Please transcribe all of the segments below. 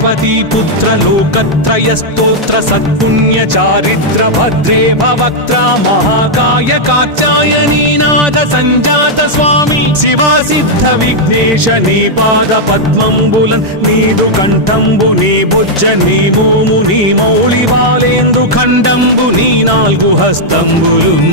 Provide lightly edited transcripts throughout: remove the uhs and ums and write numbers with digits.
पार्वती पुत्र लोकत्रय स्तोत्र सत्पुण्य चारित्र भद्रे भवक्त्रा महाकाय कात्यायनी नाद संजात स्वामी शिवा सिद्ध विघ्नेश नी पाद पद्मंबुलन नीदु कंठंबु नी भुज नी मोमु नी मौळि बालेंदु खंडंबु नी नाल्गु हस्तंबुलुन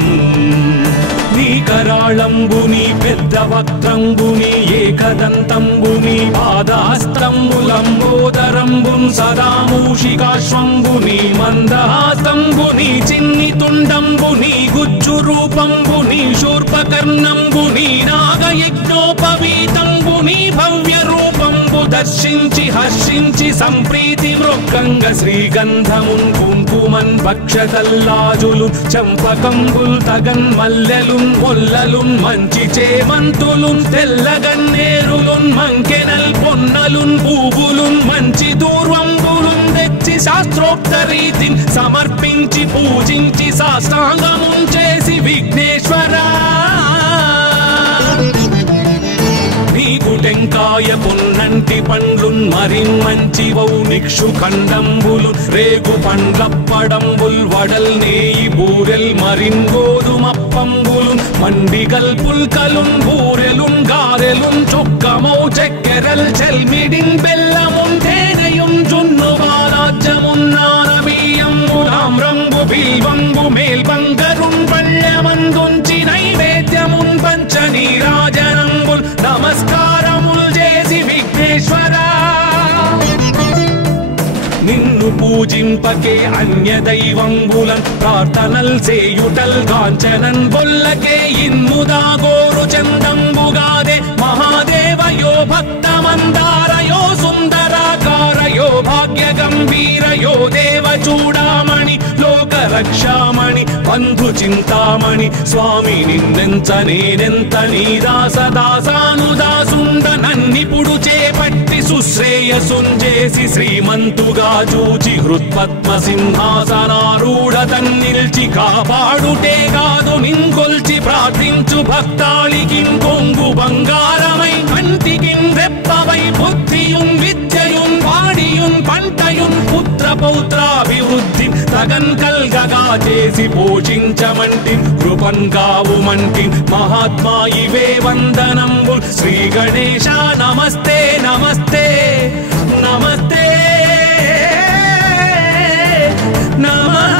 नी कराळंबु नी पेद्द वक्त्रंबु नी एकदंतंबु नी पादहस्तंबु लंबोदरंबु सदा मूषिकाश्वंबु नी मंदहासंबु नी चिन्नि तुंडंबु नी गुज्जु रूपंबु नी शूर्पकर्णंबु नी नागयज्ञोपवीतंबु नी भव्य रूपंबु दर्शिंచి హర్షించి సంప్రీతి మృక్కంగ శ్రీగంధమున్ కుంకుమన్ భక్షతల్లాజులు చంపకంబుల్ తగన్ మల్లెలున్ మొల్లలున్ మంచి చేమంతులున్ తెల్లగన్నేరులున్ మంకెనల్ పొన్నలున్ పూవులున్ మంచి దూర్వంబులున్ తెచ్చి శాస్త్రోక్త రీతిని సమర్పించి పూజించి సాష్టాంగమున్ చేసి విఘ్నేశ్వరా టెంకాయ పొన్నంటి పండ్లున్ మరిన్ మంచివౌ నిక్షు ఖండంబులు రేగు పండ్లప్పడంబుల్ వడల్ నేయి బూరెల్ మరిన్ గోధుమప్పంబులు మండిగల్ పుల్కలున్ బూరెలున్ గారెలున్ చొక్కమౌ చెక్కెరల్ చెల్మిడిన్ బెల్లమున్ తేనెయున్ జున్ను బాలాజ్యమున్ నానబియ్యంబులాం రంగు బిల్వంబు మేల్బంగరున్ పళ్ళమందుంచి నైవేద్యమున్ పంచ నీరాజనంబుల్ నమస్కారముల్ చేసి విఘ్నేశ్వరా నిన్ను పూజింపకే అన్య దైవంబులన్ ప్రార్థనల్ చేయుటల్ కాంచనన్ బొల్లకే ఇన్ముదా గోరు చందంబుగాదే మహాదేవయో భక్తమందారయో సుందరాకారయో భాగ్య గంభీరయో దేవ చూడామణి లోక రక్షామణి బంధు చింతామణి స్వామి నిన్నెంత నేనెంత నీ దాసదాసానుదాసుండ నన్నిపుడు చేపట్టి సుశ్రేయసుంజేసి శ్రీమంతుగా చూచి హృత్పద్మ సింహాసనారూఢ తన్నిల్చి కాపాడుటే కాదు నింకొల్చి ప్రార్థించు భక్తాళికిం కొంగు బంగారమై కంటికిం రెప్పవై బుద్ధియుం విద్యయుం వాడియుం పంటయుం పుత్ర పౌత్రాభివృద్ధి తగన్ కల్గగా చేసి పోషించమంటి కృపన్ కావుమంటి మహాత్మా ఇవే వందనంబు శ్రీ గణేశ నమస్తే నమస్తే నమస్తే నమః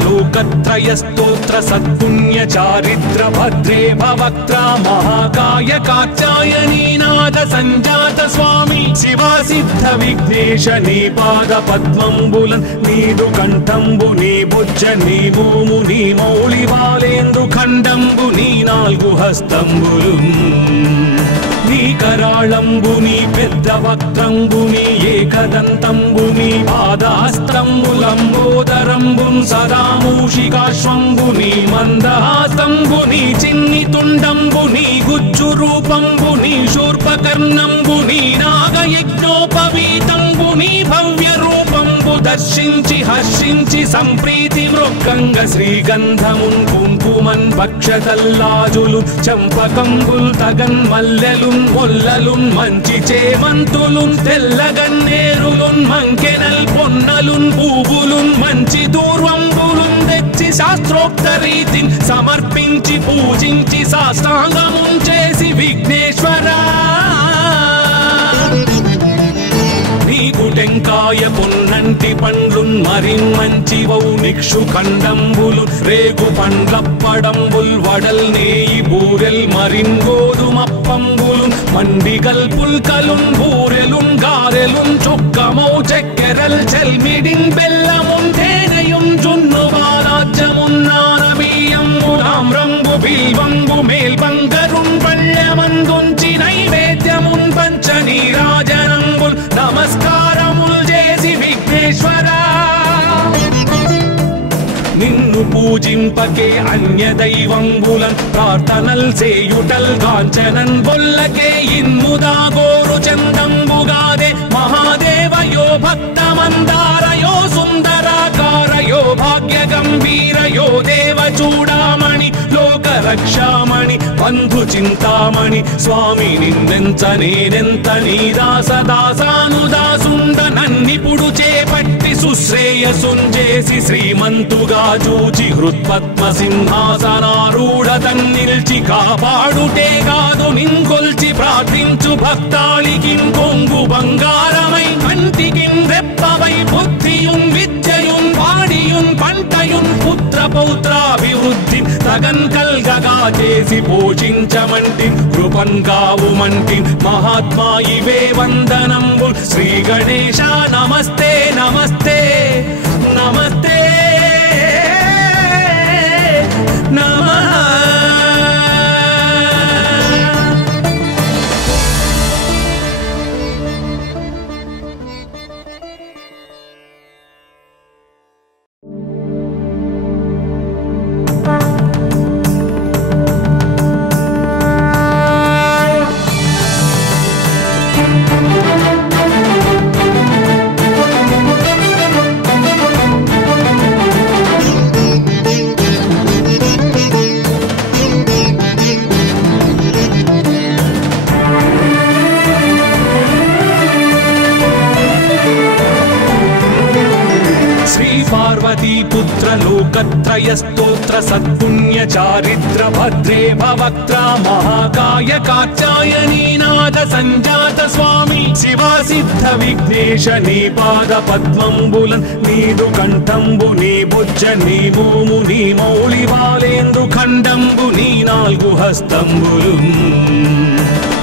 लोकत्रय स्तोत्र सत्पुण्य चारित्र भद्रे भवक्त्रा महाकाय कात्यायनी नाद संजात स्वामी शिवा सिद्ध विघ्नेश नी पाद पद्मंबुलन नीदु कंठंबु नी भुज नी मोमु नी मौळि बालेंदु खंडंबु नी नाल्गु हस्तंबुलुन నీ కరాళంబు నీ పెద్ద వక్త్రంబు నీ ఏకదంతంబు నీ పాదహస్తంబు లంబోదరంబు సదా మూషికాశ్వంబు నీ మందహాసంబు నీ చిన్ని తుండంబు నీ గుజ్జు రూపంబు నీ శూర్పకర్ణంబు నీ నాగయజ్ఞోపవీతంబు నీ భవ్య రూపంబు దర్శించి హర్షించి సంప్రీతి మృక్కంగ శ్రీగంధమున్ కుంకుమన్ భక్షతల్లాజులు చంపకంబుల్ తగన్ మల్లెలున్ మొల్లలున్ మంచి చేమంతులున్ తెల్లగన్నేరులున్ మంకెనల్ పొన్నలున్ పూవులున్ మంచి దూర్వంబులున్ తెచ్చి శాస్త్రోక్త రీతిని సమర్పించి పూజించి సాష్టాంగమున్ చేసి విఘ్నేశ్వరా నీకు టెంకాయ పొన్నంటి పండ్లున్ మరిన్ మంచివౌ నిక్షు ఖండంబులు రేగు పండ్లప్పడంబుల్ వడల్ నేయి బూరెల్ మరిన్ గోధుమప్పంబులు మండిగల్ పుల్కలున్ బూరెలున్ గారెలున్ చొక్కమౌ చెక్కెరల్ చెల్మిడిన్ బెల్లమున్ తేనెయుం జున్ను నిన్ను పూజింపకే అన్య దైవంబులన్ ప్రార్థనల్ చేయుటల్ గాంచనన్ బొల్లకే ఇన్ముదా గోరు చందంబుగాదే మహాదేవయో భక్తమందారయో సుందరాకారయో భాగ్య గంభీరయో దేవ చూడామణి లోక రక్షామణి బంధు చింతామణి స్వామి నిన్నెంత నేనెంత నీ దాసదాసానుదాసుండ నన్నిపుడు చేపట్టి సుశ్రేయసుంజేసి శ్రీమంతుగా చూచి హృత్పద్మ సింహాసనారూఢ తన్నిల్చి కాపాడుటే కాదు నింకొల్చి ప్రార్థించు భక్తాళికిం కొంగు బంగారమై కంటికిం రెప్పవై బుద్ధియుం విద్యయుం వాడియుం పంటయుం పుత్ర పౌత్రాభివృద్ధి తగన్ కల్గగా చేసి పోషించమంటి కృపన్ కావుమంటి మహాత్మా ఇవే వందనంబు శ్రీ గణేశ నమస్తే నమస్తే నమస్తే నమః. लोकत्रय स्तोत्र सत्पुण्य चारित्र भद्रे भवक्त्रा महाकाय कात्यायनी नाद संजात स्वामी शिवा सिद्ध विघ्नेश नी पाद पद्मंबुलन नीदु कंठंबु नी बुज्ज नी मूमु नी मौली वालेंदु खंडंबु नी नाल्गु हस्तंबुलुन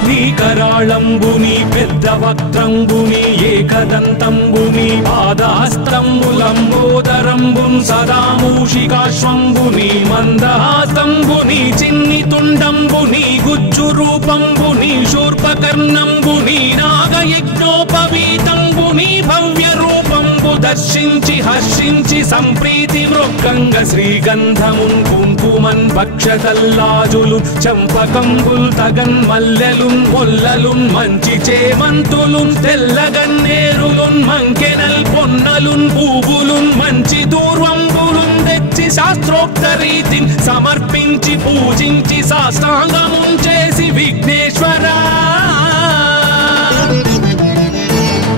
నీ కరాళంబుని పెద్ద వక్త్రంబుని ఏకదంతంబుని పాదహస్తంబులంబోదరంబున్ సదా మూషికాశ్వంబుని మందహాసంబుని చిన్ని తుండంబుని గుజ్జు రూపంబుని శూర్పకర్ణంబుని నాగయజ్ఞోపవీతంబుని భవ్య రూపంబు దర్శించి హర్షించి సంప్రీతి మృక్కంగ శ్రీగంధమున్ కుంకుమన్ భక్షతల్లాజులు చంపకంబుల్ తగన్ మల్లెలున్ మొల్లలున్ మంచి చేమంతులున్ తెల్లగన్నేరులున్ మంకెనల్ పొన్నలున్ పూవులున్ మంచి దూర్వంబులున్ తెచ్చి శాస్త్రోక్త రీతిని సమర్పించి పూజించి సాష్టాంగమున్ చేసి విఘ్నేశ్వరా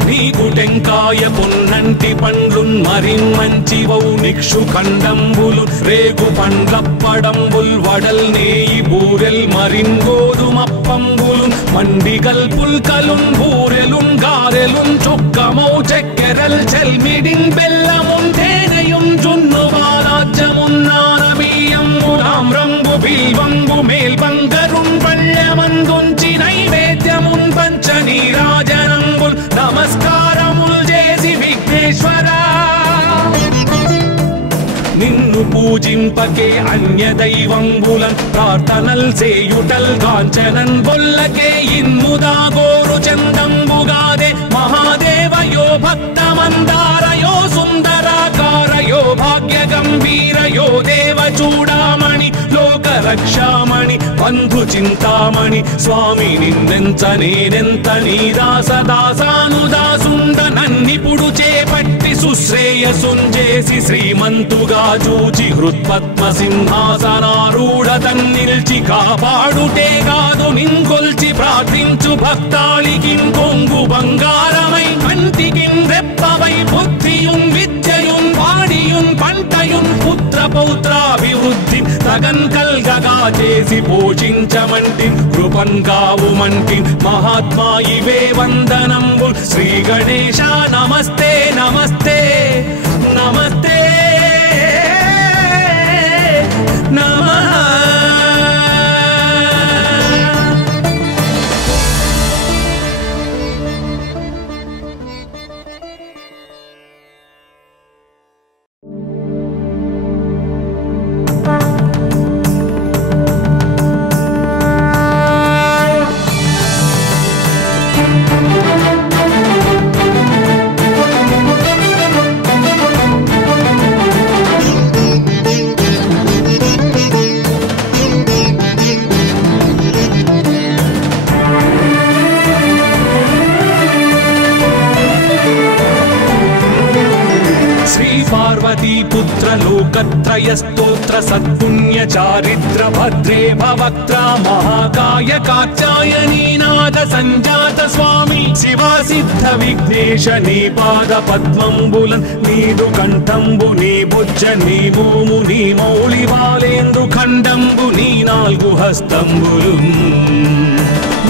నీకు టెంకాయ పొన్నంటి పండ్లున్ మరిన్మంచివౌ నిక్షు ఖండంబులు రేగు పండ్లప్పడంబుల్ వడల్ నేయి బూరెల్ మరిన్ గోధుమప్పంబులు మండిగల్ పుల్కలున్ బూరెలున్ గారెలున్ చొక్కమౌ చెక్కెరల్ చెల్మిడిన్ బెల్లమున్ తేనెయున్ జున్ను వారాజ్యమున్ నానబియ్యంబు తామ్రంబు బిల్వంబు మేల్బంగరున్ పళ్ళమందుంచి నైవేద్యమున్ పంచ నీరాజనంబుల్ నమస్కారముల్ చేసి విఘ్నేశ్వరా నిన్ను పూజింపకే అన్య దైవంబులన్ ప్రార్థనల్ చేయుటల్ గాంచనన్ బొల్లకే ఇన్ముదా గోరు చందంబుగాదే మహాదేవయో భక్తమందారయో సుందరాకారయో భాగ్య గంభీరయో దేవ చూడామణి లోక రక్షామణి బంధు చింతామణి స్వామి నిన్నెంత నేనెంత నీ దాసదాసానుదాసుండ నన్నిపుడు చేపట్టి సుశ్రేయసుంజేసి శ్రీమంతుగా చూచి హృత్పద్మ సింహాసనారూఢ తన్నిల్చి కాపాడుటే కాదు నింకొల్చి ప్రార్థించు భక్తాళికిం కొంగు బంగారమై కంటికిం రెప్పవై బుద్ధియుం విద్యయుం వాడియుం పంటయుం పుత్ర పౌత్రాభివృద్ధి తగన్ కల్గగా చేసి పోషించమంటి కృపన్ కావుమంటి మహాత్మా ఇవే వందనంబు శ్రీ గణేశ నమస్తే నమస్తే నమస్తే నమః. లోకత్రయ స్తోత్ర సత్పుణ్య చారిత్ర భద్రే భవక్త్ర మహాకాయ కాత్యాయనీ నాద సంజాత స్వామి శివా సిద్ధ విఘ్నేశ నీ పాద పద్మంబులన్ నీదు కంఠంబు నీ బుజ్జ నీ మోము నీ మౌళి బాలేందు ఖండంబు నీ నాలుగు హస్తంబులు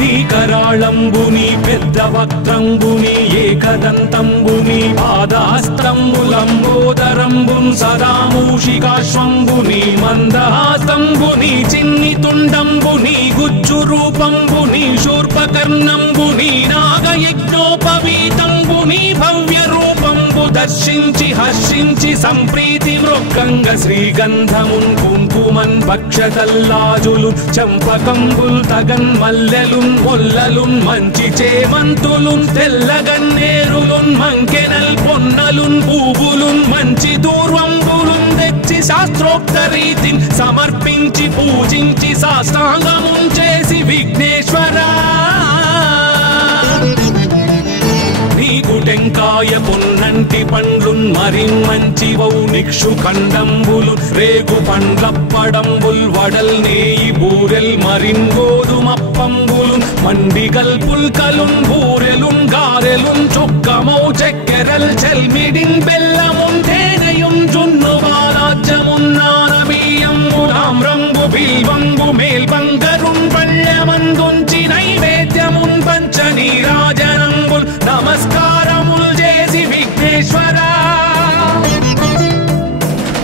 నీ కరాళంబు నీ పెద్ద వక్త్రంబు నీ ఏకదంతంబు నీ పాదహస్తంబులంబోదరంబు సదా మూషికాశ్వంబు నీ మందహాసంబు నీ చిన్ని తుండంబు నీ గుజ్జు రూపంబు నీ శూర్పకర్ణంబు నీ నాగయజ్ఞోపవీతంబు నీ భవ్య రూపంబు దర్శించి హర్షించి సంప్రీతి మృక్కంగ శ్రీగంధమున్ కుంకుమన్ భక్షతల్లాజులు చంపకంబుల్ తగన్ మల్లెలున్ మొల్లలున్ మంచి చేమంతులున్ తెల్లగన్నేరులున్ మంకెనల్ పొన్నలున్ పూవులున్ మంచి దూర్వంబులున్ తెచ్చి శాస్త్రోక్త రీతిని సమర్పించి పూజించి సాష్టాంగమున్ చేసి విఘ్నేశ్వరా నీకు టెంకాయ పొన్నంటి పండ్లున్ మరి మంచివౌ నిక్షు ఖండంబులు రేగు పండ్లప్పడంబుల్ వడల్ నేయి బూరెల్ మరిన్ గోధుమప్పంబులు మండిగల్ పుల్కలున్ బూరెలున్ గారెలున్ చొక్కమౌ చెక్కెరల్ చెల్మిడిన్ బెల్లమున్ తేనెయున్ జున్ను బాలాజ్యమున్ నానబియ్యంబులాం రంగు బిల్వంబు మేల్బంగరున్ పళ్ళమందుంచి నైవేద్యమున్ పంచ నీరాజనంబుల్ నమస్కారముల్ చేసి విఘ్నేశ్వరా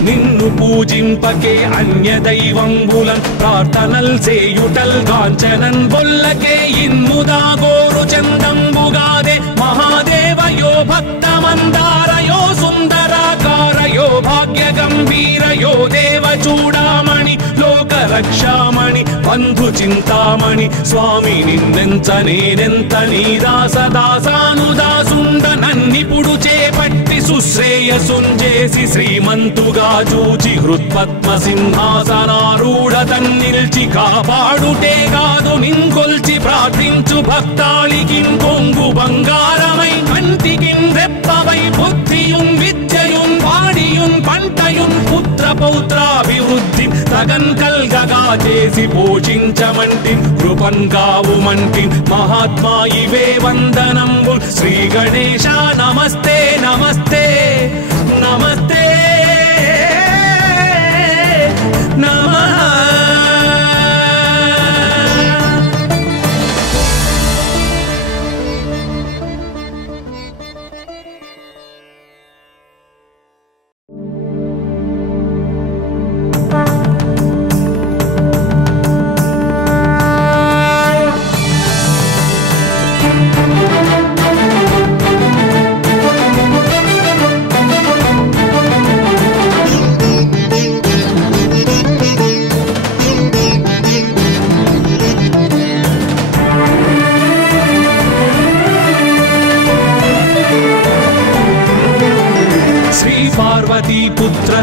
నిన్ను పూజింపకే అన్య దైవంబులన్ ప్రార్థనల్ సేయుటల్ కాంచనన్ బొల్లకే ఇన్ముదా గోరు చందంబుగాదే మహాదేవయో భక్తమందారయో సుందరాకారయో భాగ్య గంభీరయో దేవ చూడామణి లోక రక్షామణి బంధు చింతామణి స్వామి నిన్నెంత నేనెంత నీ దాసదాసానుదాసుండ నన్నిపుడు చేపట్టి సుశ్రేయసుంజేసి శ్రీమంతుగా చూచి హృత్పద్మ సింహాసనారూఢ తన్నిల్చి కాపాడుటే కాదు నింకొల్చి ప్రార్థించు భక్తాళికిం కొంగు బంగారమై కంటికిం రెప్పవై బుద్ధియుం విద్యయుం వాడియుం పంటయుం పుత్ర పౌత్రాభివృద్ధి తగన్ కల్గగా చేసి పోషించమంటి కృపన్ కావుమంటి మహాత్మా ఇవే వందనంబు శ్రీ గణేశ నమస్తే నమస్తే నమస్తే నమః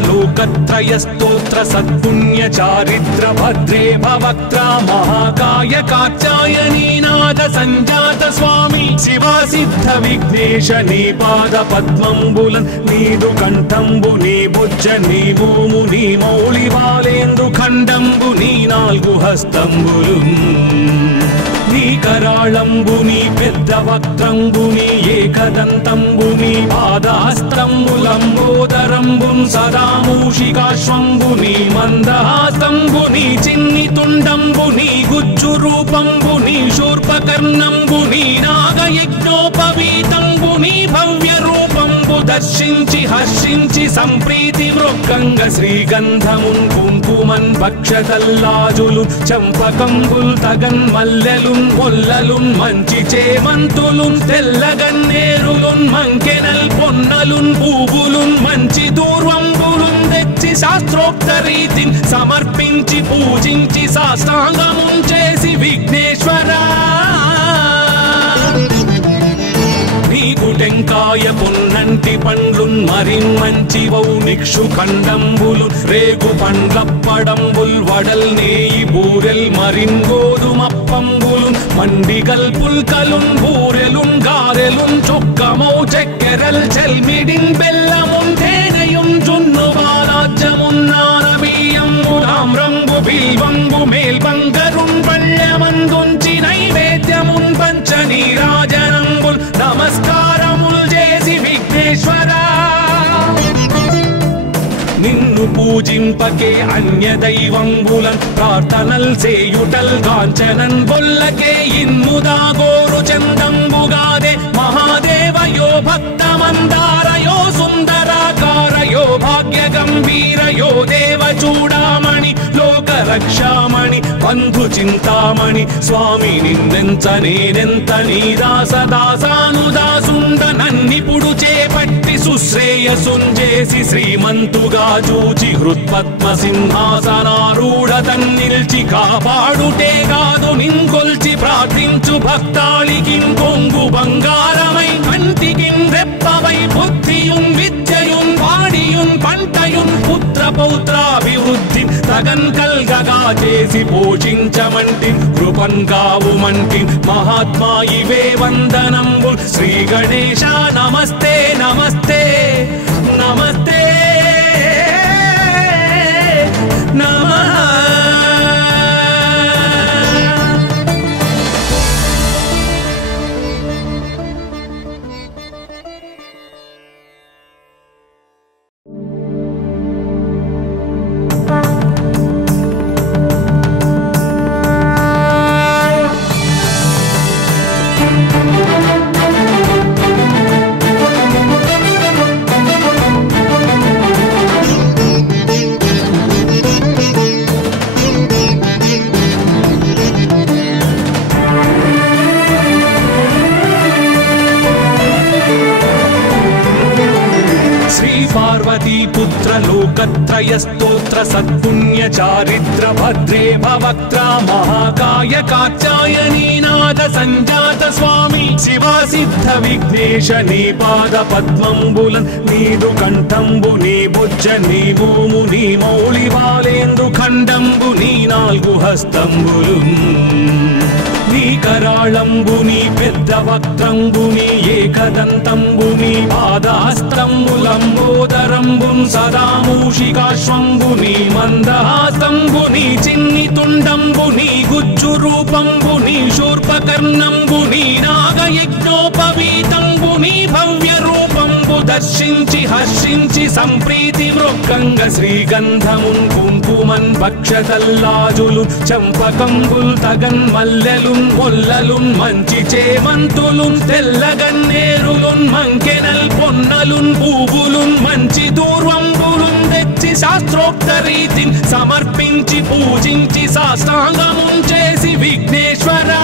లోకత్రయ స్తోత్ర సత్పుణ్య చారిత్ర భద్రే భవక్త్ర మహాకాయ కాత్యాయనీ నాద సంజాత స్వామి శివా సిద్ధ విఘ్నేశ నీ పాద పద్మంబులన్ నీదు కంఠంబు నీ బుజ్జ నీ మోము నీ మౌళి బాలేందు ఖండంబు నీ నాలుగు హస్తంబులు నీ కరాళంబు నీ పెద్ద వక్త్రంబు నీ ఏకదంతంబు నీ పాదహస్తంబులంబోదరంబు సదా మూషికాశ్వంబు నీ మందహాసంబు నీ చిన్ని తుండంబు నీ గుజ్జు రూపంబు నీ శూర్పకర్ణంబు నీ నాగయజ్ఞోపవీతంబు నీ భవ్య రూపంబు దర్శించి హర్షించి సంప్రీతి మృక్కంగ శ్రీగంధమున్ కుంకుమన్ భక్షతల్లాజులు చంపకంబుల్ తగన్ మల్లెలున్ మొల్లలున్ మంచి చేమంతులున్ తెల్లగన్నేరులున్ మంకెనల్ పొన్నలున్ పూవులున్ మంచి దూర్వంబులున్ తెచ్చి శాస్త్రోక్త రీతిని సమర్పించి పూజించి సాష్టాంగమున్ చేసి విఘ్నేశ్వరా నీకు టెంకాయ పొన్నంటి పండ్లున్ మరి మంచివౌ నిక్షు ఖండంబులు రేగు పండ్లప్పడంబుల్ వడల్ నేయి బూరెల్ మరిన్ గోధుమప్పంబులు మండిగల్ పుల్కలున్ బూరెలున్ గారెలున్ చొక్కమౌ చెక్కెరల్ చెల్మిడిన్ బెల్లమున్ తేనెయుం జున్ను బాలాజ్యము నిన్ను పూజింపకే అన్య దైవంబులన్ ప్రార్థనల్ సేయుటల్ గాంచనన్ బొల్లకే ఇన్ముదా గోరు చందంబుగాదే మహాదేవయో భక్తమందారయో సుందరాకారయో భాగ్య గంభీరయో దేవ చూడామణి లోక రక్షామణి బంధు చింతామణి స్వామి నిన్నెంత నేనెంత నీ దాసదాసానుదాసుండ నన్నిపుడు చేపట్టి సుశ్రేయసుంజేసి శ్రీమంతుగా చూచి హృత్పద్మ సింహాసనారూఢ తన్నిల్చి కాపాడుటే కాదు నింకొల్చి ప్రార్థించు భక్తాళికిం కొంగు బంగారమై కంటికిం రెప్పవై బుద్ధియుం విద్యయుం వాడియుం పంటయుం పుత్ర పౌత్రాభివృద్ధి తగన్ కల్గగా చేసి పోషించమంటి కృపన్ కావుమంటి మహాత్మా ఇవే వందనంబు శ్రీ గణేశ నమస్తే నమస్తే నమస్తే నమః लोकत्रय स्तोत्र सत्पुण्य चारित्र भद्रे भवक्त्रा महाकाय कात्यायनी नाद संजात स्वामी शिवा सिद्ध विघ्नेश नी पाद पद्मंबुलन नीदु कंठंबु नी बुज्ज नी भूमु नी मौळि बालेंदु खंडंबु नी नाल्गु हस्तंबुलुन నీ కరాళంబుని పెద్ద వక్త్రంబుని ఏకదంతంబుని పాదహస్తంబులంబోదరంబున్ సదా మూషికాశ్వంబుని మందహాసంబుని చిన్ని తుండంబుని గుజ్జు రూపంబుని శూర్పకర్ణంబుని నాగయజ్ఞోపవీతంబుని భవ్య రూపంబు దర్శించి హర్షించి సంప్రీతి మృక్కంగ శ్రీగంధమున్ కుంకుమన్ భక్షతల్లాజులు చంపకంబుల్ తగన్ మల్లెలున్ మొల్లలున్ మంచి చేమంతులున్ తెల్లగన్నేరులున్ మంకెనల్ పొన్నలున్ పూవులున్ మంచి దూర్వంబులున్ తెచ్చి శాస్త్రోక్త రీతిని సమర్పించి పూజించి సాష్టాంగమున్ చేసి విఘ్నేశ్వరా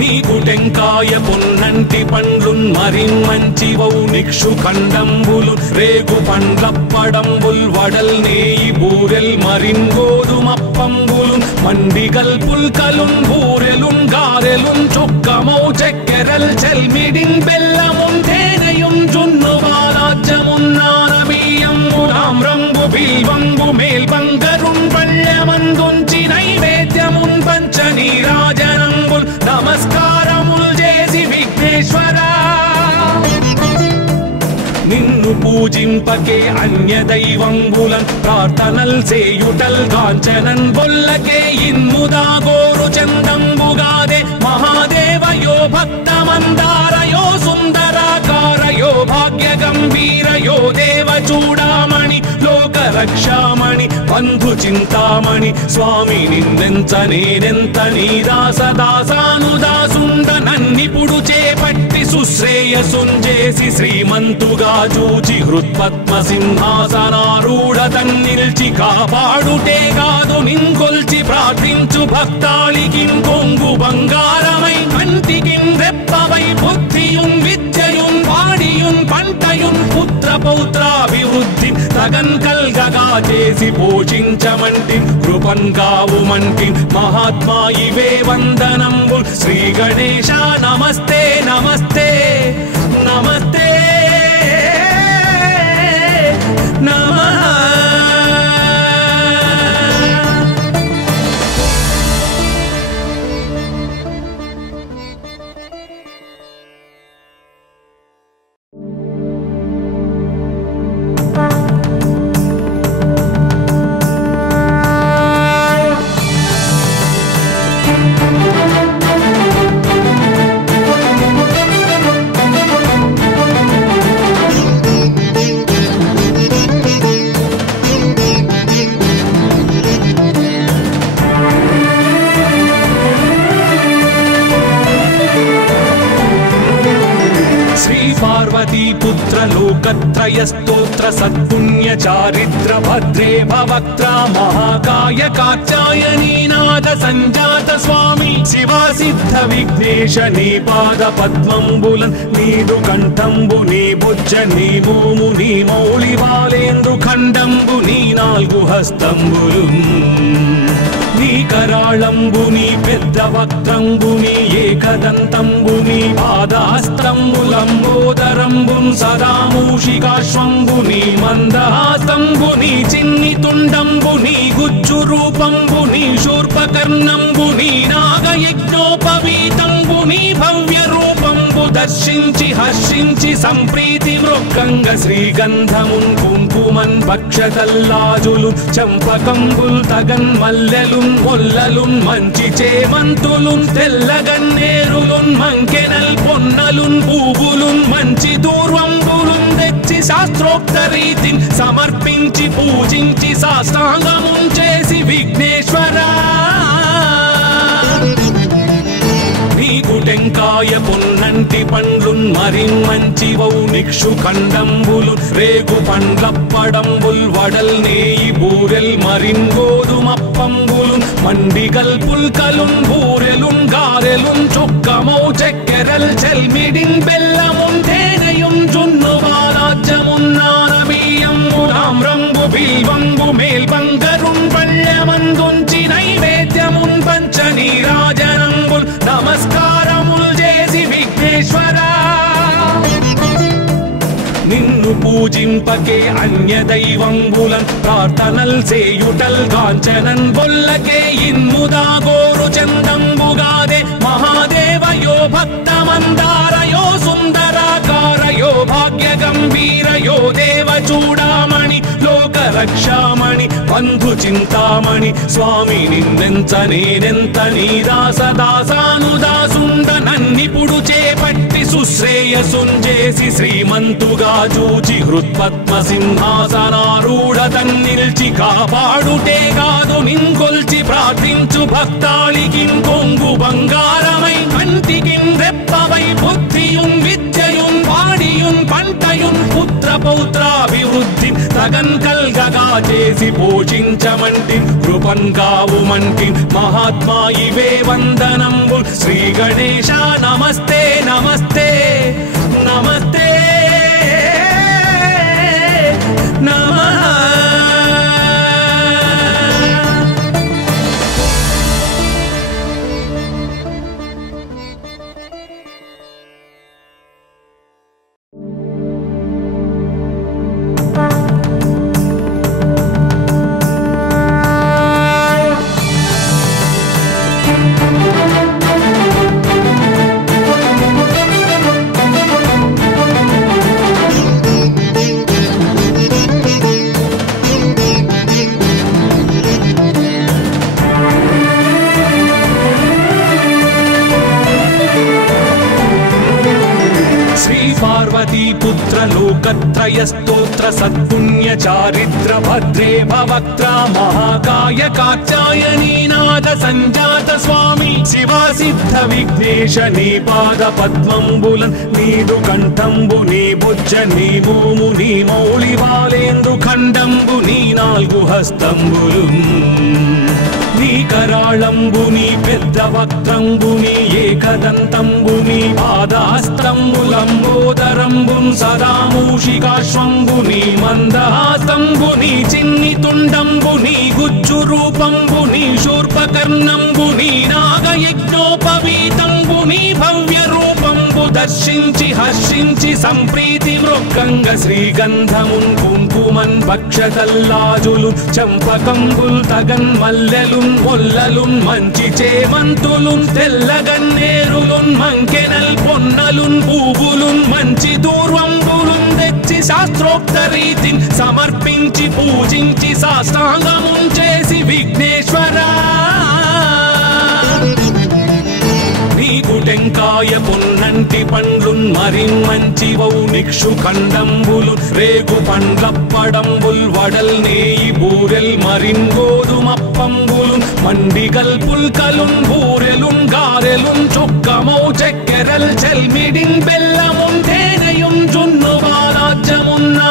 నీకు టెంకాయ పొన్నంటి పండ్లున్ మరిన్మంచివౌ నిక్షు ఖండంబులు రేగు పండ్లప్పడంబుల్ వడల్ నేయి బూరెల్ మరిన్ గోధుమప్పంబులు మండిగల్ పుల్కలున్ బూరెలున్ గారెలున్ చొక్కమౌ చెక్కెరల్ చెల్మిడిన్ బెల్లమున్ తేనెయున్ జున్ను బాలాజ్యమున్ నానబియ్యంబు తామ్రంబు బిల్వంబు మేల్బంగరున్ పళ్ళెమందుంచి నైవేద్యమున్ పంచ నీరాజనంబుల్ నమస్కారముల్ చేసి విఘ్నేశ్వరా నిన్ను పూజింపకే అన్య దైవంబులన్ ప్రార్థనల్ సేయుటల్ గాంచనన్ బొల్లకే ఇన్ముదా గోరు చందంబుగాదే మహాదేవయో భక్తమందారయో సుందరాకారయో భాగ్య గంభీరయో దేవ చూడామణి లోక రక్షామణి బంధు చింతామణి స్వామి నిన్నెంత నేనెంత నీ దాసదాసానుదాసుండ నన్నిపుడు చేపట్టి సుశ్రేయసుంజేసి శ్రీమంతుగా చూచి హృత్పద్మ సింహాసనారూఢ తన్నిల్చి కాపాడుటే కాదు నింకొల్చి ప్రార్థించు భక్తాళికిం కొంగు బంగారమై కంటికిం రెప్పవై బుద్ధియుం విద్యయుం వాడియుం పంటయుం పుత్ర పౌత్రాభివృద్ధి తగన్ కల్గగా చేసి పోషించమంటి కృపన్ కావుమంటి మహాత్మా ఇవే వందనంబు శ్రీ గణేశ నమస్తే నమస్తే నమస్తే నమః लोकत्रयस्तोत्र सत्पुण्य चारिद्र भद्रे भवक्त्रा महाकाय कात्यायनी नाद संजात स्वामी शिवा सिद्ध विघ्नेश नी पाद पद्मंबुलन नीदु कंठंबु नी बुज्ज नी मूमु नी मौली बालेंद्रु खंडंबु नी नाल्गु हस्तंबुलुन నీ కరాళంబుని పెద్ద వక్త్రంబుని ఏకదంతంబుని పాదహస్తంబులంబోదరంబున్ సదా మూషికాశ్వంబుని మందహాసంబుని చిన్ని తుండంబుని గుజ్జు రూపంబుని శూర్పకర్ణంబుని నాగయజ్ఞోపవీతంబుని భవ్య రూపంబు దర్శించి హర్షించి సంప్రీతి మృక్కంగ శ్రీగంధమున్ కుంకుమన్ భక్షతల్లాజులు చంపకంబుల్ తగన్ మల్లెలున్ మొల్లలున్ మంచి చేమంతులున్ తెల్లగన్నేరులున్ మంకెనల్ పొన్నలున్ పూవులున్ మంచి దూర్వంబులున్ తెచ్చి శాస్త్రోక్త రీతిని సమర్పించి పూజించి సాష్టాంగమున్ చేసి విఘ్నేశ్వరా నీకు టెంకాయ పొన్నంటి పండ్లున్ మరిన్మంచివౌ నిక్షు ఖండంబులు రేగు పండ్లప్పడంబుల్ వడల్ నేయి బూరెల్ మరిన్ గోధుమప్పంబులు మండిగల్ పుల్కలున్ బూరెలున్ గారెలున్ చొక్కమౌ చెక్కెరల్ చెల్మిడిన్ బెల్లమున్ తేనెయున్ జున్ను వారాజ్యమున్ నానబియ్యంబులాం రంగు బిల్వంబు మేల్బంగరున్ పళ్ళమందుంచి నైవేద్యమున్ పంచ నీరాజనంబుల్ నమస్కారముల్ చేసి విఘ్నేశ్వరా నిన్ను పూజింపకే అన్య దైవంబులన్ ప్రార్థనల్ సేయుటల్ కాంచనన్ బొల్లకే ఇన్ముదా గోరు చందంబుగాదే మహాదేవయో భక్తమందారయో సుందరాకారయో భాగ్య గంభీరయో దేవ చూడామణి లోక రక్షామణి బంధు చింతామణి స్వామి నిన్నెంత నేనెంత నీ దాసదాసానుదాసుండ నన్నిపుడు చేపట్టి సుశ్రేయసుంజేసి శ్రీమంతుగా చూచి హృత్పద్మ సింహాసనారూఢ తన్నిల్చి కాపాడుటే కాదు నింకొల్చి ప్రార్థించు భక్తాళికిం కొంగు బంగారమై కంటికిం రెప్పవై బుద్ధియున్ విద్యయున్ పాడియున్ పంటయున్ పుత్ర పౌత్రాభివృద్ధి తగన్ కల్గగా చేసి పోషించమంటి కృపన్ కావుమంటి మహాత్మా ఇవే వందనంబు శ్రీ గణేశ నమస్తే నమస్తే నమస్తే నమః लोकत्रयस्तोत्र सत्पुण्य चारिद्र भद्रे भवक्त्रा महाकाय कात्यायनी नाद संजात स्वामी शिवा सिद्ध विघ्नेश नी पाद पद्मंबुलन नीदु कंठंबु नी बुज्ज नी मूमु नी मौली बालेंद्रु खंडंबु नी नाल्गु हस्तंबुलुन నీ కరాళంబుని పెద్ద వక్త్రంబుని ఏకదంతంబుని పాదహస్తంబులంబోదరంబున్ సదా మూషికాశ్వంబుని మందహాసంబుని చిన్ని తుండంబుని గుజ్జు రూపంబుని శూర్పకర్ణంబుని నాగయజ్ఞోపవీతంబుని భవ్య రూపంబు దర్శించి హర్షించి సంప్రీతి మృక్కంగ శ్రీగంధమున్ కుంకుమన్ భక్షతల్లాజులు చంపకంబుల్ తగన్ మల్లెలున్ మొల్లలున్ మంచి చేమంతులున్ తెల్లగన్నేరులున్ మంకెనల్ పొన్నలున్ పూవులున్ మంచి దూర్వంబులున్ తెచ్చి శాస్త్రోక్త రీతిని సమర్పించి పూజించి సాష్టాంగమున్ చేసి విఘ్నేశ్వరా నీకు టెంకాయ పొన్నంటి పండ్లున్ మరిన్మంచివౌ నిక్షు ఖండంబులు రేగు పండ్లప్పడంబుల్ వడల్ నేయి బూరెల్ మరిన్ గోధుమప్పంబులు మండిగల్ పుల్కలున్ బూరెలున్ గారెలున్ చొక్కమౌ చెక్కెరల్ చెల్మిడిన్ బెల్లమున్ తేనెయున్ జున్ను వారాజ్యమున్నా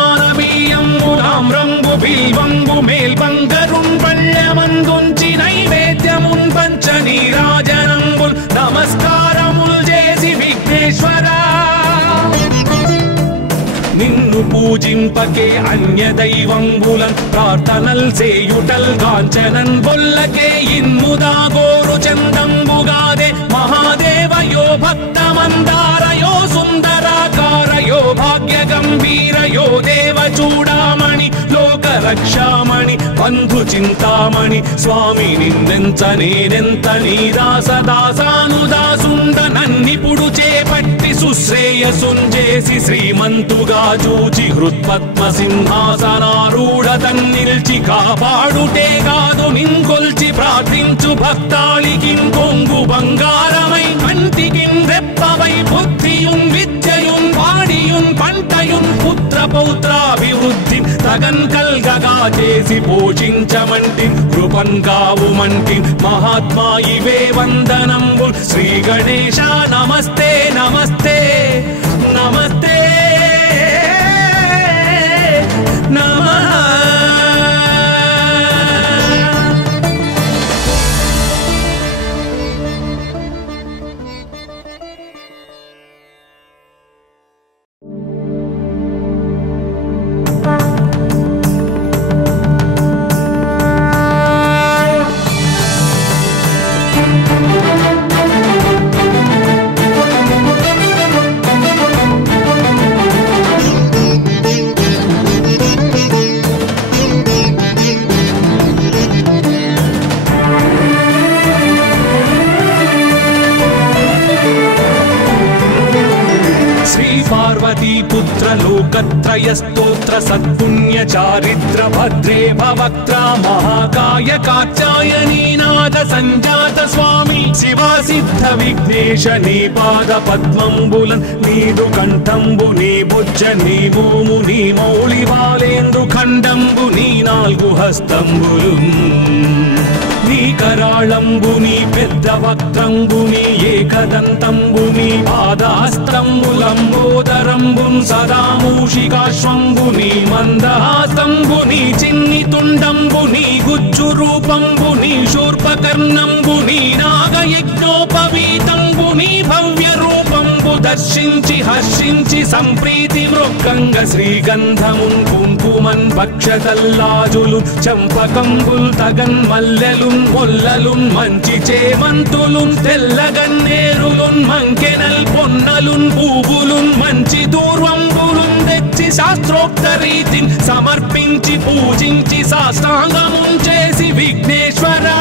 పూజింపకే అన్య దైవంబులన్ ప్రార్థనల్ సేయుటల్ గాంచనన్ బొల్లకే ఇన్ముదా గోరు చందంబుగాదే మహాదేవయో భక్తమందారయో సుందరాకారయో భాగ్య గంభీరయో దేవ చూడామణి లోక రక్షామణి బంధు చింతామణి స్వామి నిన్నెంత నేనెంత నీ దాసదాసానుదాసుండ నన్నిపుడు చేపట్టి సుశ్రేయసుంజేసి శ్రీమంతుగా చూచి హృత్పద్మ సింహాసనారూఢ తన్నిల్చి కాపాడుటే కాదు నింకొల్చి ప్రార్థించు భక్తాళికిం కొంగు బంగారమై కంటికిం రెప్పవై బుద్ధియుం విద్యయుం వాడియుం పంటయుం పుత్ర పౌత్రాభివృద్ధి తగన్ కల్గగా చేసి పోషించమంటి కృపన్ కావుమంటి మహాత్మా ఇవే వందనంబు శ్రీ గణేశ నమస్తే నమస్తే నమస్తే నమః. लोकत्रय स्तोत्र सत्पुण्य चारित्र भद्रे भवक्त्रा महाकाय कात्यायनी नाद संजात स्वामी शिवा सिद्ध विघ्नेश नी पाद पद्मंबुलन नीदु कंठंबु नी बुज्ज नी मोमु नी मौळि बालेंदु खंडंबु नी नाल्गु हस्तंबुलुन नी कराळंबुनी पेद्द वक्त्रंबुनी एकदंतंबुनी पादहस्तंबुलंबोदरंबुन सदा मूषिकाश्वंबुनी मंदहासंबुनी चिन्नि तुंडंबुनी गुज्जु रूपंबुनी शूर्पकर्णंबुनी नागयज्ञोपवीतंबुनी भव्य रूपंबु दर्शिंచి హర్షించి సంప్రీతి మృక్కంగ శ్రీగంధమున్ కుంకుమన్ భక్షతల్లాజులు చంపకంబుల్ తగన్ మల్లెలున్ మొల్లలున్ మంచి చేమంతులున్ తెల్లగన్నేరులున్ మంకెనల్ పొన్నలున్ పూవులున్ మంచి దూర్వంబులున్ తెచ్చి శాస్త్రోక్త రీతిని సమర్పించి పూజించి సాష్టాంగమున్ చేసి విఘ్నేశ్వరా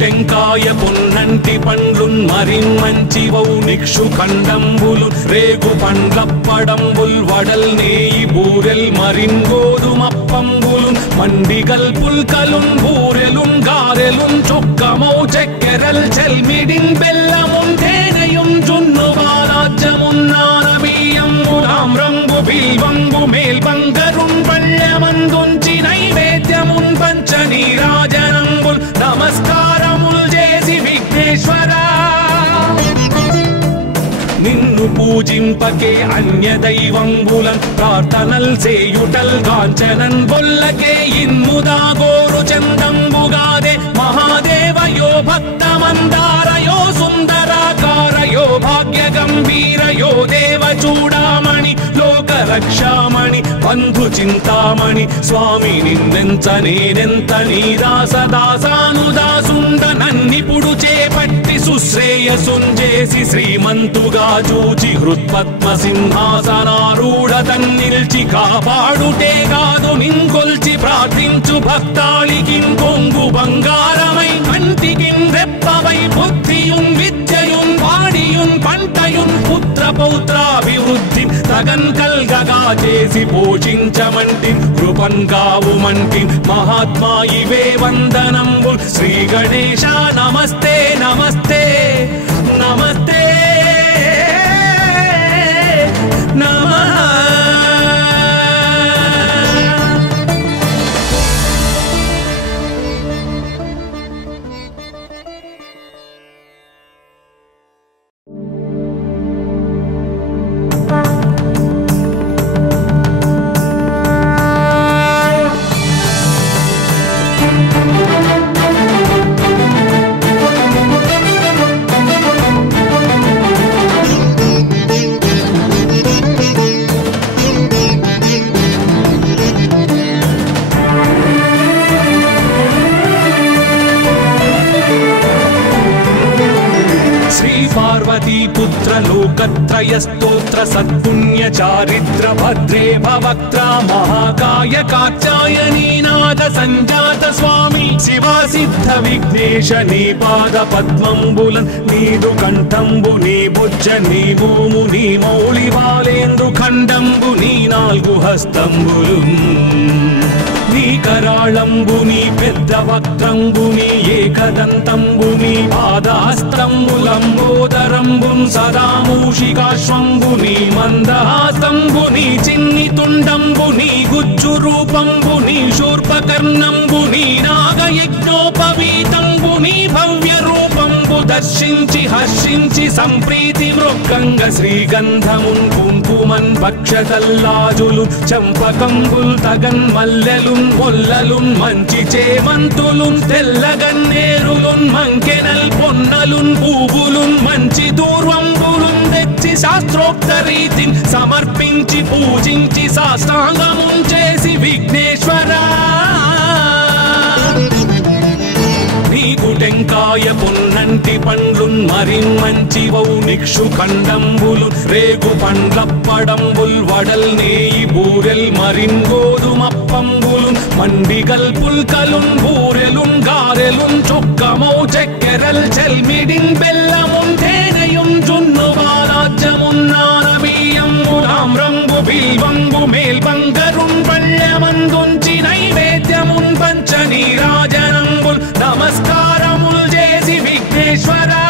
టెంకాయ పొన్నంటి పండ్లున్ మరిన్మంచివౌ నిక్షు ఖండంబులు రేగు పండ్లప్పడంబుల్ వడల్ నేయి బూరెల్ మరిన్ గోధుమప్పంబులు మండిగల్ పుల్కలున్ బూరెలున్ గారెలున్ చొక్కమౌ చెక్కెరల్ చెల్మిడిన్ బెల్లమున్ తేనెయుం జున్ను బాలాజ్యమున్ నానబియ్యంబు తామ్రంబు బిల్వంబు మేల్బంగరున్ పళ్ళమందుంచి నైవేద్యమున్ పంచ నీరాజనంబుల్ నమస్కారముల్ చేసి విఘ్నేశ్వరా నిన్ను పూజింపకే అన్య దైవంబులన్ ప్రార్థనల్ సేయుటల్ గాంచనన్ బొల్లకే ఇన్ముదా గోరు చందంబుగాదే మహాదేవయో భక్తమందారయో సుందరాకారయో భాగ్య గంభీరయో దేవ చూడామణి లోక రక్షామణి బంధు చింతామణి స్వామి నిన్నెంత నేనెంత నీ దాసదాసానుదాసుండ నన్నిపుడు చేపట్టి సుశ్రేయసుంజేసి శ్రీమంతుగా చూచి హృత్పద్మ సింహాసనారూఢ తన్నిల్చి కాపాడుటే కాదు నింకొల్చి ప్రార్థించు భక్తాళికిం కొంగు బంగారమై కంటికిం రెప్పవై బుద్ధియుం విద్యయుం వాడియుం పంటయుం పుత్ర పౌత్రాభివృద్ధి తగన్ కల్గగా చేసి పోషించమంటి కృపన్ కావుమంటి మహాత్మా ఇవే వందనంబు శ్రీ గణేశ నమస్తే నమస్తే నమస్తే నమః. लोकत्रयस्तोत्र सत्पुण्य चारिद्र भद्रे भवक्त्रा महाकाय कात्यायनी नाद संजात स्वामी शिवा सिद्ध विघ्नेश नी पाद पद्मंबुलन नीदु कंठंबु नी बुज्ज नी भूमु नी मौళి बालेंदु खंडंबु नी नाल्गु हस्तंबुलुन నీ కరాళంబుని పెద్ద వక్త్రంబుని ఏకదంతంబుని పాదహస్తంబులంబోదరంబుం సదా మూషికాశ్వంబుని మందహాసంబుని చిన్ని తుండంబుని గుజ్జు రూపంబుని శూర్పకర్ణంబుని నాగయజ్ఞోపవీతంబుని భవ్య రూపంబు దర్శించి హర్షించి సంప్రీతి మృక్కంగ శ్రీగంధమున్ కుంకుమన్ భక్షతల్లాజులు చంపకంబుల్ తగన్ మల్లెలు మొల్లలున్ మంచి చేమంతులున్ తెల్లగన్నేరులున్ మంకెనల్ పొన్నలున్ పూవులున్ మంచి దూర్వంబులున్ తెచ్చి శాస్త్రోక్త రీతిని సమర్పించి పూజించి సాష్టాంగమున్ చేసి విఘ్నేశ్వరా నీకు టెంకాయ పొన్నంటి పండ్లున్ మరిన్మంచివౌ నిక్షు ఖండంబులు రేగు పండ్లప్పడంబుల్ వడల్ నేయి బూరెల్ మరిన్ గోధుమప్పంబులు మండిగల్ పుల్కలున్ బూరెలున్ గారెలున్ చొక్కమౌ చెక్కెరల్ చెల్మిడిన్ బెల్లమున్ తేనెయున్ జున్ను బాలాజ్యమున్ నానబియ్యంబులాం రంగు బిల్వంబు మేల్బంగరున్ పళ్ళెమందుంచి నైవేద్యమున్ పంచ నీరాజనంబుల్ నమస్కారముల్ చేసి విఘ్నేశ్వరా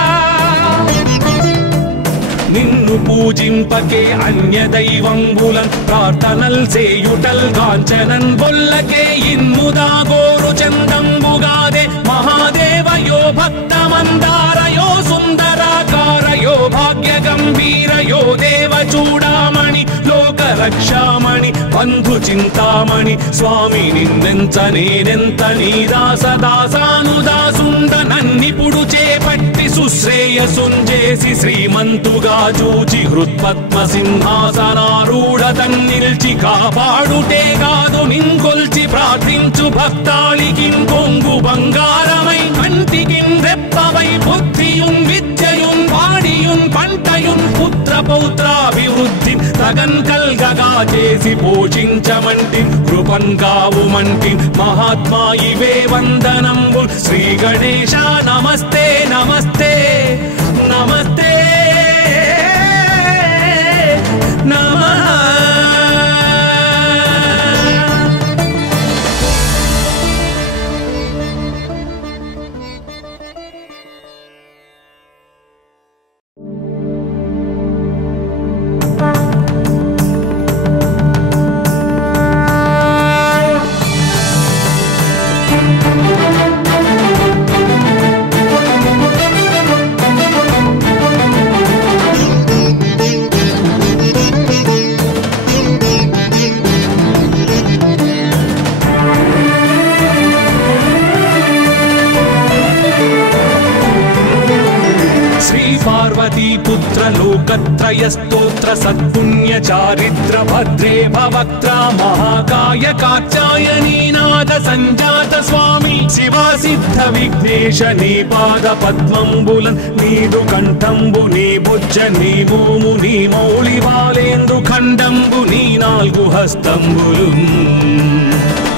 నిన్ను పూజింపకే అన్య దైవంబులన్ ప్రార్థనల్ సేయుటల్ కాంచనన్ బొల్లకే ఇన్ముదా గోరు చందంబుగాదే మహాదేవయో భక్తమందారయో సుందరాకారయో భాగ్య గంభీరయో దేవ చూడామణి లోక రక్షామణి బంధు చింతామణి స్వామి నిన్నెంత నేనెంత నీ దాసదాసానుదాసుండ నన్నిపుడు చేపట్టి సుశ్రేయసుంజేసి శ్రీమంతుగా చూచి హృత్పద్మ సింహాసనారూఢ తన్నిల్చి కాపాడుటే కాదు నింకొల్చి ప్రార్థించు భక్తాళికిం కొంగు బంగారమై కంటికిం రెప్పవై బుద్ధియుం విద్యయున్ పాడియున్ పంటయున్ పుత్ర పౌత్రాభివృద్ధి తగన్ కల్గగా చేసి పోషించమంటి కృపన్ కావుమంటి మహాత్మా ఇవే వందనంబు శ్రీ గణేశ నమస్తే నమస్తే నమస్తే నమః लोकत्रयस्तोत्र सत्पुण्य चारिद्र भद्रे भवक्त्रा महाकाय कात्यायनी नाद संजात स्वामी शिवा सिद्ध विघ्नेश नी पाद पद्मंबुलन नीदु कंठंबु नी बुज्ज नी भूमु नी मौళి बालेंदु खंडंबु नी नाल्गु हस्तंबुलुन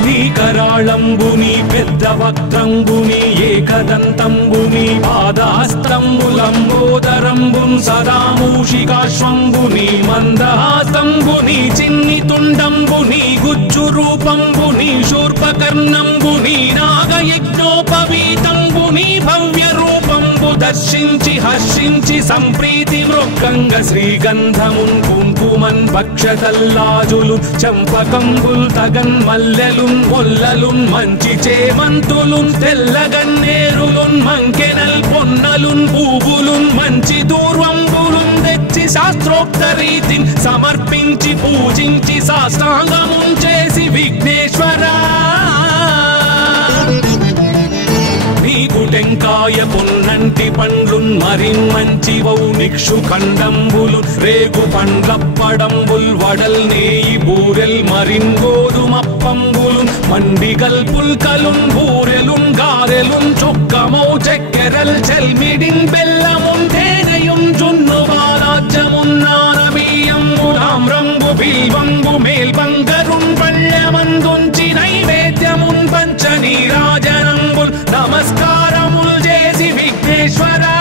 నీ కరాళంబుని పెద్ద వక్త్రంబుని ఏకదంతంబుని పాదహస్తంబులంబోదరంబుం సదా మూషికాశ్వంబుని మందహాసంబుని చిన్ని తుండంబుని గుజ్జు రూపంబుని శూర్పకర్ణంబుని నాగయజ్ఞోపవీతంబుని భవ్య రూపంబు దర్శించి హర్షించి సంప్రీతి మృక్కంగ శ్రీగంధమున్ కుంకుమన్ భక్షతల్లాజులు చంపకంబుల్ తగన్ మల్లెలున్ మొల్లలున్ మంచి చేమంతులున్ తెల్లగన్నేరులున్ మంకెనల్ పొన్నలున్ పూవులున్ మంచి దూర్వంబులున్ తెచ్చి శాస్త్రోక్త రీతిని సమర్పించి పూజించి సాష్టాంగమున్ చేసి విఘ్నేశ్వరా నీకు టెంకాయ పొన్నంటి పండ్లున్ మరిన్మంచివౌ నిక్షు ఖండంబులు రేగు పండ్లప్పడంబుల్ వడల్ నేయి బూరెల్ మరిన్ గోధుమప్పంబులు మండిగల్ పుల్కలున్ బూరెలున్ గారెలున్ చొక్కమౌ చెక్కెరల్ చెల్మిడిన్ బెల్లమున్ తేనెయున్ జున్ను బాలాజ్యమున్ బిల్వంబు మేల్బంగరున్ పళ్ళమందుంచి నైవేద్యమున్ పంచ నీరాజనంబుల్ నమస్కారముల్ చేసి విఘ్నేశ్వరా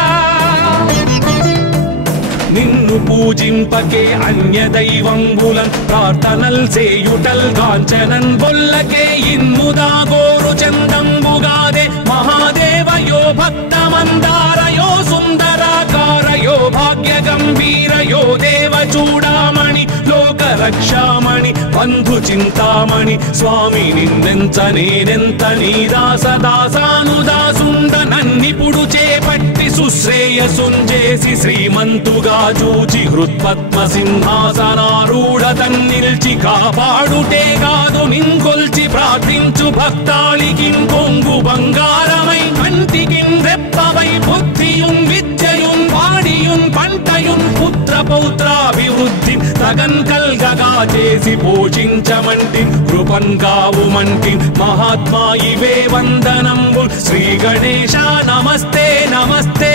నిన్ను పూజింపకే అన్య దైవంబులన్ ప్రార్థనల్ సేయుటల్ కాంచనన్ బొల్లకే ఇన్ముదా గోరు చందంబుగాదే మహాదేవయో భక్తమందారయో సుందరాకారయో భాగ్య గంభీరయో దేవ చూడామణి లోక రక్షామణి బంధు చింతామణి స్వామి నిన్నెంత నేనెంత నీ దాసదాసానుదాసుండ నన్నిపుడు చేపట్టి సుశ్రేయసుంజేసి శ్రీమంతుగా చూచి హృత్పద్మ సింహాసనారూఢ తన్నిల్చి కాపాడుటే కాదు నింకొల్చి ప్రార్థించు భక్తాళికిం కొంగు బంగారమై కంటికిం రెప్పవై బుద్ధియుం విద్యయుం వాడియుం పంటయుం పుత్ర పౌత్రాభివృద్ధి తగన్ కల్గగా చేసి పోషించమంటి కృపన్ కావుమంటి మహాత్మా ఇవే వందనంబు శ్రీ గణేశ నమస్తే నమస్తే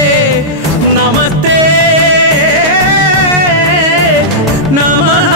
నమస్తే నమః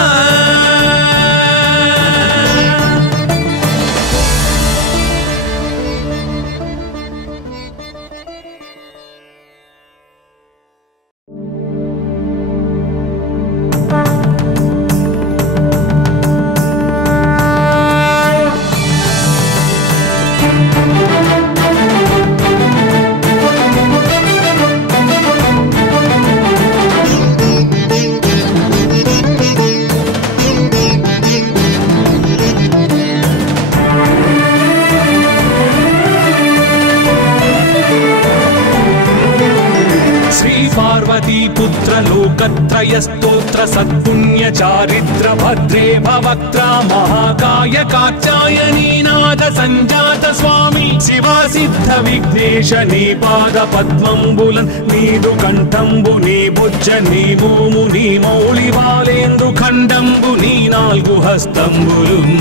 लोकत्रय स्तोत्र सत्पुण्य चारित्र भद्रे भवक्त्रा महाकाय कात्यायनी नाद संजात स्वामी शिवा सिद्ध विघ्नेश नी पाद पद्मंबुलन नीदु कंठंबु नी बुज्ज नी मूमु नी मौळि बालेंदु खंडंबु नी नाल्गु हस्तंबुलुन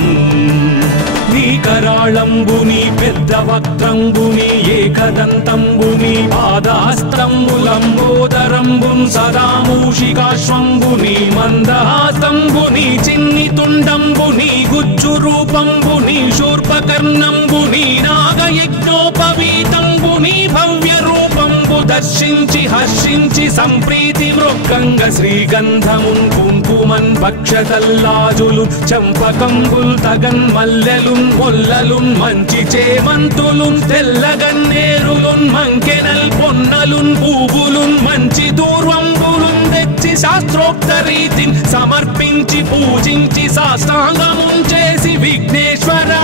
నీ కరాళంబుని పెద్ద వక్త్రంబుని ఏకదంతంబుని పాదహస్తంబులంబోదరంబున్ సదా మూషికాశ్వంబుని మందహాసంబుని చిన్ని తుండంబుని గుజ్జు రూపంబుని శూర్పకర్ణంబుని నాగయజ్ఞోపవీతంబుని భవ్య రూపంబు దర్శించి హర్షించి సంప్రీతి మృక్కంగ శ్రీగంధమున్ కుంకుమన్ భక్షతల్లాజులు చంపకంబుల్ తగన్ మల్లెలున్ మొల్లలున్ మంచి చేమంతులున్ తెల్లగన్నేరులున్ మంకెనల్ పొన్నలున్ పూవులున్ మంచి దూర్వంబులున్ తెచ్చి శాస్త్రోక్త రీతిని సమర్పించి పూజించి సాష్టాంగమున్ చేసి విఘ్నేశ్వరా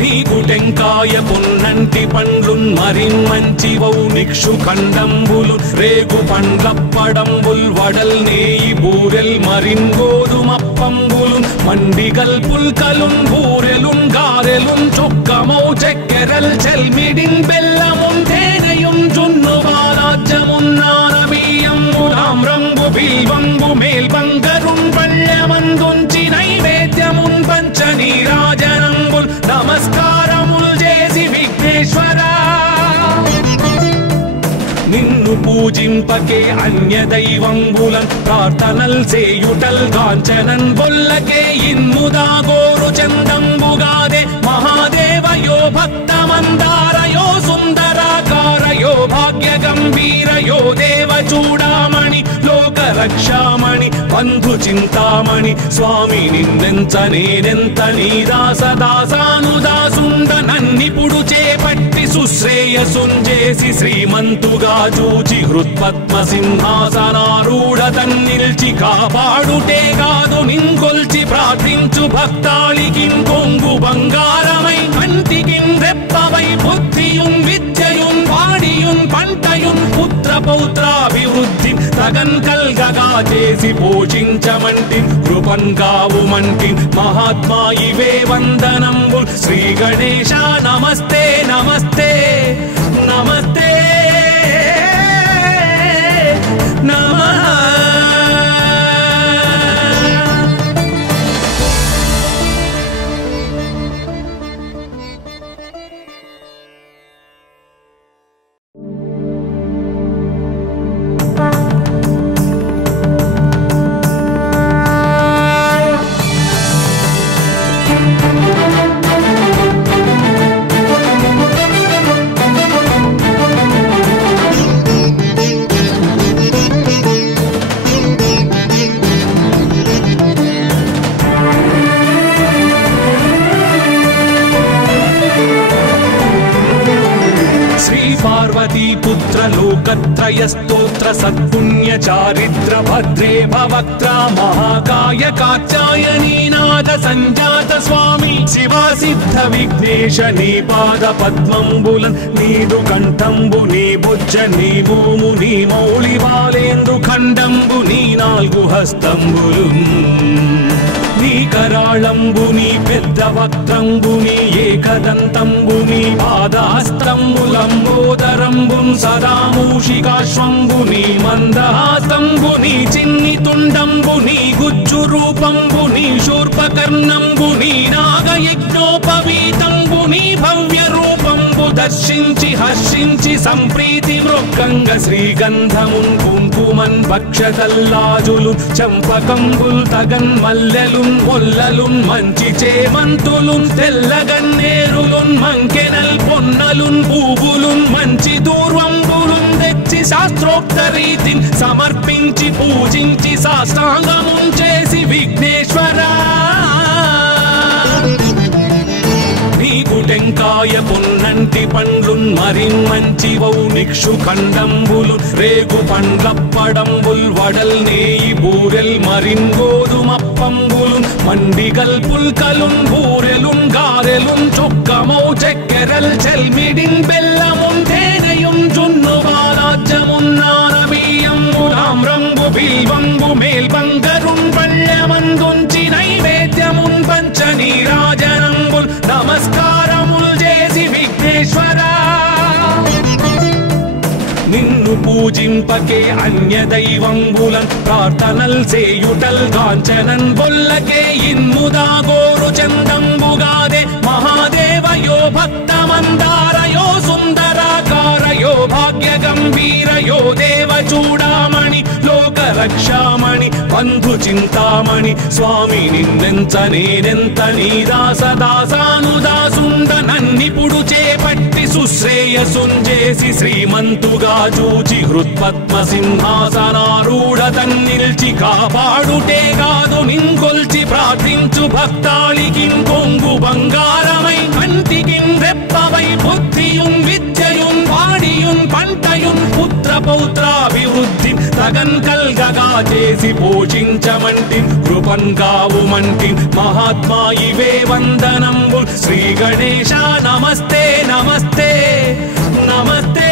నీకు టెంకాయ పొన్నంటి పండ్లున్ మరిన్మంచివౌ నిక్షు ఖండంబులు రేగు పండ్లప్పడంబుల్ వడల్ నేయి బూరెల్ మరిన్ గోధుమప్పంబులు మండిగల్ పుల్కలున్ బూరెలున్ గారెలున్ చొక్కమౌ చెక్కెరల్ చెల్మిడిన్ బెల్లమున్ తేనెయున్ జున్ను బాలాజ్యమున్ నానబియ్యంబులాం రంగు బిల్వంబు మేల్బంగరున్ పళ్ళమందుంచి నైవేద్యమున్ పంచ నీరాజనంబుల్ నమస్కారముల్ చేసి విఘ్నేశ్వరా నిన్ను పూజింపకే అన్య దైవంబులన్ ప్రార్థనల్ సేయుటల్ కాంచనన్ బొల్లకే ఇన్ముదా గోరు చందంబుగాదే మహాదేవయో భక్తమందారయో సుందరాకారయో భాగ్య గంభీరయో దేవ చూడామణి లోక రక్షామణి బంధు చింతామణి స్వామి నిన్నెంత నేనెంత నీ దాసదాసానుదాసుండ నన్నిపుడు చేపట్టి సుశ్రేయసుంజేసి శ్రీమంతుగా చూచి హృత్పద్మ సింహాసనారూఢ తన్నిల్చి కాపాడుటే కాదు నింకొల్చి ప్రార్థించు భక్తాళికిం కొంగు బంగారమై కంటికిం రెప్పవై బుద్ధియుం విద్యయుం వాడియుం పంటయుం పుత్ర పౌత్రాభివృద్ధి తగన్ కల్గగా చేసి పోషించమంటి కృపన్ కావుమంటి మహాత్మా ఇవే వందనంబు శ్రీ గణేశ నమస్తే నమస్తే నమస్తే నమః त्रयस्तोत्र सत्पुण्य चारित्र भद्रे भवक्त्रा महाकाय कात्यायनीनाद संजात स्वामी शिवा सिद्ध विघ्नेश नी पाद पद्मंबुलन नीदु कंठंबु नी बुज्ज नी भूमु नी मौళి బాలేందు ఖండంబు నీ నాలుగు హస్తంబులున్ నీ కరాళంబు నీ పెద్ద వక్త్రంబు నీ ఏకదంతంబు నీ పాదహస్తంబులంబోదరంబున్ సదా మూషికాశ్వంబు నీ మందహాసంబు నీ చిన్ని తుండంబు నీ గుజ్జు రూపంబు నీ శూర్పకర్ణంబు నీ నాగయజ్ఞోపవీతంబు నీ భవ్య రూపంబు దర్శించి హర్షించి సంప్రీతి మృక్కంగ శ్రీగంధమున్ కుంకుమన్ భక్షతల్లాజులు చంపకంబుల్ తగన్ మల్లెలున్ మొల్లలున్ మంచి చేమంతులున్ తెల్లగన్నేరులున్ మంకెనల్ పొన్నలున్ పూవులున్ మంచి దూర్వంబులున్ తెచ్చి శాస్త్రోక్త రీతిని సమర్పించి పూజించి సాష్టాంగమున్ చేసి విఘ్నేశ్వరా నీకు టెంకాయ పొన్నంటి పండ్లున్ మరిన్మంచివౌ నిక్షు ఖండంబులు రేగు పండ్లప్పడంబుల్ వడల్ నేయి బూరెల్ మరిన్ గోధుమప్పంబులు మండిగల్ పుల్కలున్ బూరెలున్ గారెలున్ చొక్కమౌ చెక్కెరల్ చెల్మిడిన్ బెల్లమున్ తేనెయున్ జున్ను బాలాజ్యమున్ నానబియ్యంబులాం రంగు బిల్వంబు మేల్బంగరున్ పళ్ళమందుంచి నైవేద్యమున్ పంచ నీరాజనంబుల్ నమస్కారముల్ చేసి విఘ్నేశ్వరా నిన్ను పూజింపకే అన్య దైవంబులన్ ప్రార్థనల్ సేయుటల్ కాంచనన్ బొల్లకే ఇన్ముదా గోరు చందంబుగాదే మహాదేవయో భక్తమందారయో సుందరాకారయో భాగ్య గంభీరయో దేవ చూడామణి లోక రక్షామణి బంధు చింతామణి స్వామి నిన్నెంత నేనెంత నీ దాసదాసానుదాసుండ నన్నిపుడు చేపట్టి సుశ్రేయసుంజేసి శ్రీమంతుగా చూచి హృత్పద్మ సింహాసనారూఢ తన్నిల్చి కాపాడుటే కాదు నింకొల్చి ప్రార్థించు భక్తాళికిం కొంగు బంగారమై కంటికిం రెప్పవై బుద్ధియుం విద్యయుం వాడియుం పంటయుం పుత్ర పౌత్రాభివృద్ధి తగన్ కల్గగా చేసి పోషించమంటి కృపన్ కావుమంటి మహాత్మా ఇవే వందనంబు శ్రీ గణేశ నమస్తే నమస్తే నమస్తే